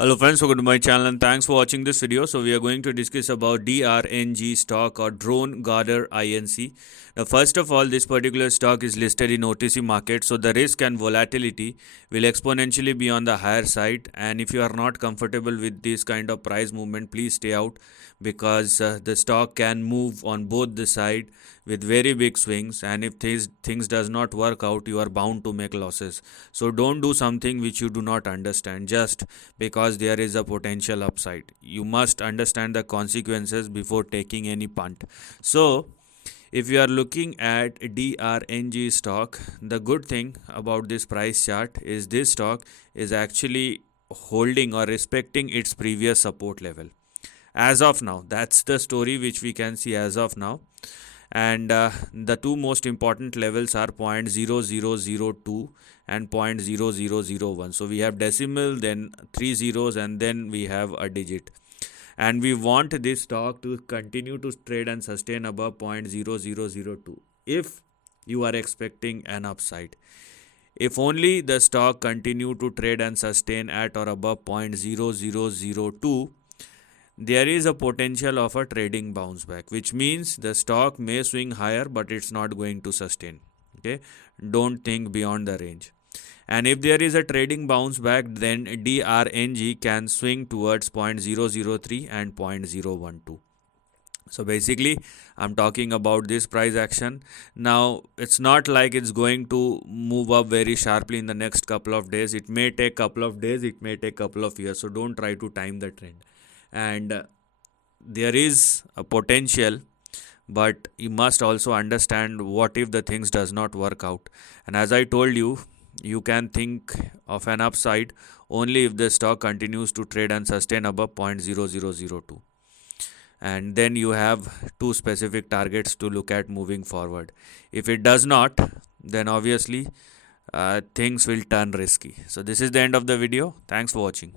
Hello friends, welcome to my channel and thanks for watching this video. So we are going to discuss about DRNG stock or Drone Garder INC. Now first of all, this particular stock is listed in OTC market, so the risk and volatility will exponentially be on the higher side, and if you are not comfortable with this kind of price movement, please stay out because the stock can move on both the side with very big swings, and if things does not work out, you are bound to make losses. So don't do something which you do not understand just because there is a potential upside. You must understand the consequences before taking any punt. So if you are looking at DRNG stock, the good thing about this price chart is this stock is actually holding or respecting its previous support level as of now. That's the story which we can see as of now. And the two most important levels are 0.0002 and 0.0001. So we have decimal, then three zeros, and then we have a digit, and we want this stock to continue to trade and sustain above 0.0002 if you are expecting an upside. If only the stock continue to trade and sustain at or above 0.0002, there is a potential of a trading bounce back, which means the stock may swing higher, but it's not going to sustain. Okay, don't think beyond the range. And if there is a trading bounce back, then DRNG can swing towards 0.003 and 0.012. So basically, I'm talking about this price action. Now, it's not like it's going to move up very sharply in the next couple of days. It may take couple of days, it may take couple of years. So don't try to time the trend. And there is a potential, but you must also understand what if the things does not work out. And as I told you, you can think of an upside only if the stock continues to trade and sustain above 0.0002, and then you have two specific targets to look at moving forward. If it does not, then obviously things will turn risky. So this is the end of the video. Thanks for watching.